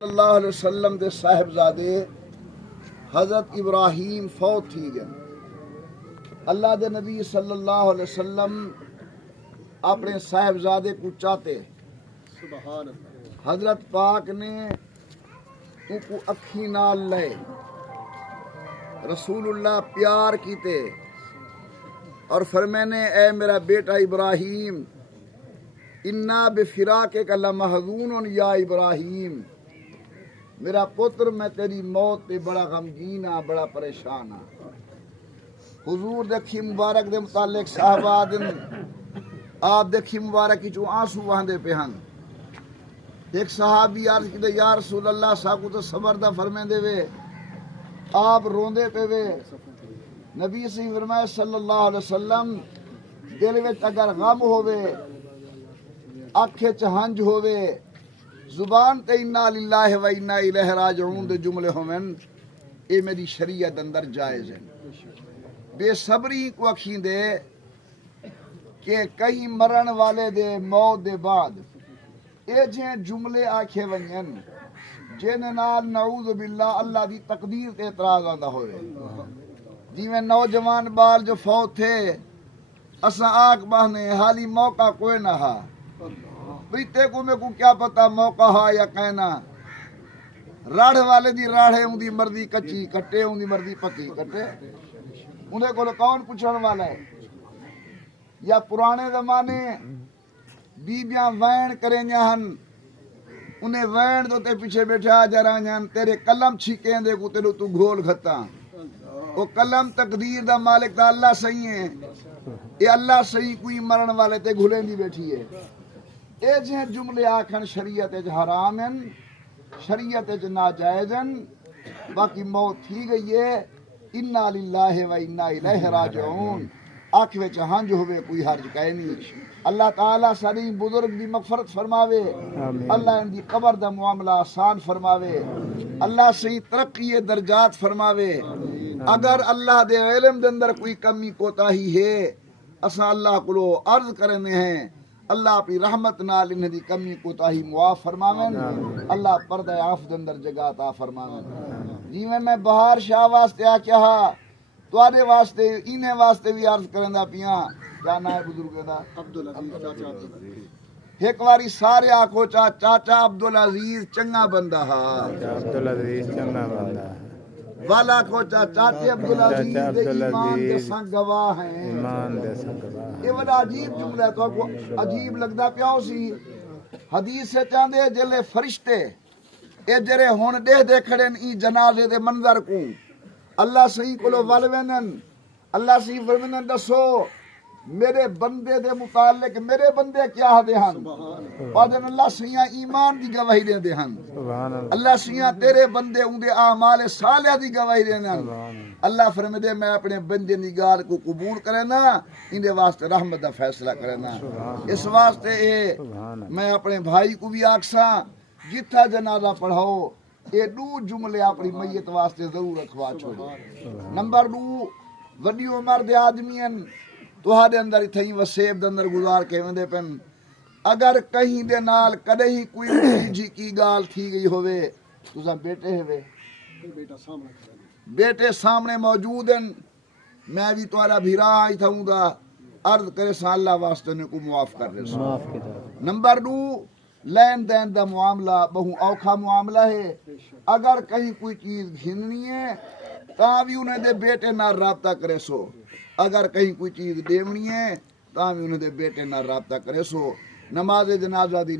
اللہ علیہ وسلم دے صاحبزادے حضرت ابراہیم فوت تھی گئے۔ اللہ دے نبی صلی اللہ علیہ وسلم اپنے صاحبزادے کو چاہتے، حضرت پاک نے ان کو اکھی نال لے، رسول اللہ پیار کیتے اور فرمینے اے میرا بیٹا ابراہیم انا بفراقک لمحزون یا ابراہیم، میرا پتر میں تیری موت پہ بڑا غمگین ہاں، بڑا پریشان ہاں۔ حضور دیکھی مبارک دے متعلق صحابہ دن آپ دیکھی مبارک کی چوں آنسو وہاندے پہ ہن۔ ایک صحابی عرض کی دے یا رسول اللہ صاحب کو تو صبر دا فرمین دے وے، آپ روندے پہ وے۔ نبی سے فرمائے صلی اللہ علیہ وسلم دل وچ اگر غم ہووے، آنکھیں چہنج ہووے، زبان تے انا للہ و انا الیہ راجعون دے جملے ہومن، اے میری شریعت اندر جائز ہے۔ بے صبری کو اکھیں دے کہ کہیں مرن والے دے موت دے بعد اے جیں جملے آکھے ونجن جن نال نعوذ باللہ اللہ دی تقدیر تے اعتراض آندا ہوئے۔ جیویں نوجوان بال جو فوت تھے اساں آکھ باہنے حالی موقع کوئی نہ ہا، بیتے کو میں کو کیا پتا موقع ہا یا کہنا، راڑھ والے دی راڑھے ہوں دی مردی کچی کٹے، ہوں دی مردی پکی کٹے، انہیں کو کون پوچھن والا ہے؟ یا پرانے زمانے بیبیاں وین کریں جہن، انہیں وین دو تے پیچھے بیٹھا جا رہا جہن، تیرے قلم چھکیں دے کو تیرے تو گھول کھتا، وہ قلم تقدیر دا مالک دا اللہ صحیح ہے، اے اللہ صحیح کوئی مرن والے تے گھلیں دی بیٹھی ہے۔ اے جہاں جملے آکھن شریعت اج حرام ہیں، شریعت اج ناجائز ہیں، باقی موت تھی گئی ہے، انا للہ و انا الیہ راجعون، آنکھ وچ ہنج ہوئے کوئی حرج کہے نہیں۔ اللہ تعالیٰ ساری بزرگ دی مغفرت فرماوے، اللہ ان دی قبر دا معاملہ آسان فرماوے، اللہ صحیح ترقی درجات فرماوے۔ اگر اللہ دے علم دے اندر کوئی کمی کوتاہی ہے اساں اللہ کو عرض کرنے ہیں، اللہ اپنی رحمت نال انہیں دی کمی کوتاہی معاف فرماویں، اللہ پردہ عفو دے اندر جگہ عطا فرماویں۔ جی میں بہار شاہ واسطے کہا تواڈے واسطے انہیں واسطے بھی عرض کرندا پیاں، کیا نام ہے بزرگ دا؟ ایک واری سارے آکھو چاچا عبدالعزیز چنگا بندہ ہا، عبدالعزیز چنگا بندہ والا کو چاچے عبدالعزیز دے ایمان دے سنگ گواہ ہیں، ایمان دے سنگ گواہ۔ یہ بڑا عجیب جملہ ہے، تو آپ کو عجیب لگدا پیا سی۔ حدیث سے چاندے جلے فرشتے اے جرے ہون دے کھڑن ای جنازے دے منظر کو اللہ صحیح کلو والوینن، اللہ صحیح فرمینن دسو میرے بندے دے متعلق میرے بندے کیا دے ہن، اور جن اللہ سیاں ایمان دی گواہی دے دے ہن، اللہ سیاں تیرے بندے ان دے اعمال صالحہ دی گواہی دے ہن۔ اللہ فرمے دے میں اپنے بندے دی گال کو قبول کرنا، ان دے واسطے رحمت دا فیصلہ کرنا۔ اس واسطے میں اپنے بھائی کو بھی آکساں جتھا جنازہ پڑھاؤ یہ دو جملے اپنی میت واسطے ضرور رکھوا چھوڑو۔ نمبر 2 وڈی عمر دے آدمین تہاڈے اندر اتھیں وسیب دے اندر گزار کے ویندے پن، اگر کہیں دے نال کدے ہی کوئی جی کی گال تھی گئی ہوئے تساں بیٹے ہوئے، بیٹے سامنے موجود ہیں، میں بھی تہاڈا بھیرا آئی تھا ہوں دا عرض کرے سا اللہ واسطے نے کو معاف کر رہے سا۔ نمبر 2 لین دین دا معاملہ بہو اوکھا معاملہ ہے، اگر کہیں کوئی چیز گھننی ہے تاں بھی انہیں دے بیٹے نہ رابطہ کرے سو، اگر کہیں کوئی چیز دیونی ہے تاں بھی انہیں دے بیٹے نہ رابطہ کرے سو۔ نماز جنازہ دی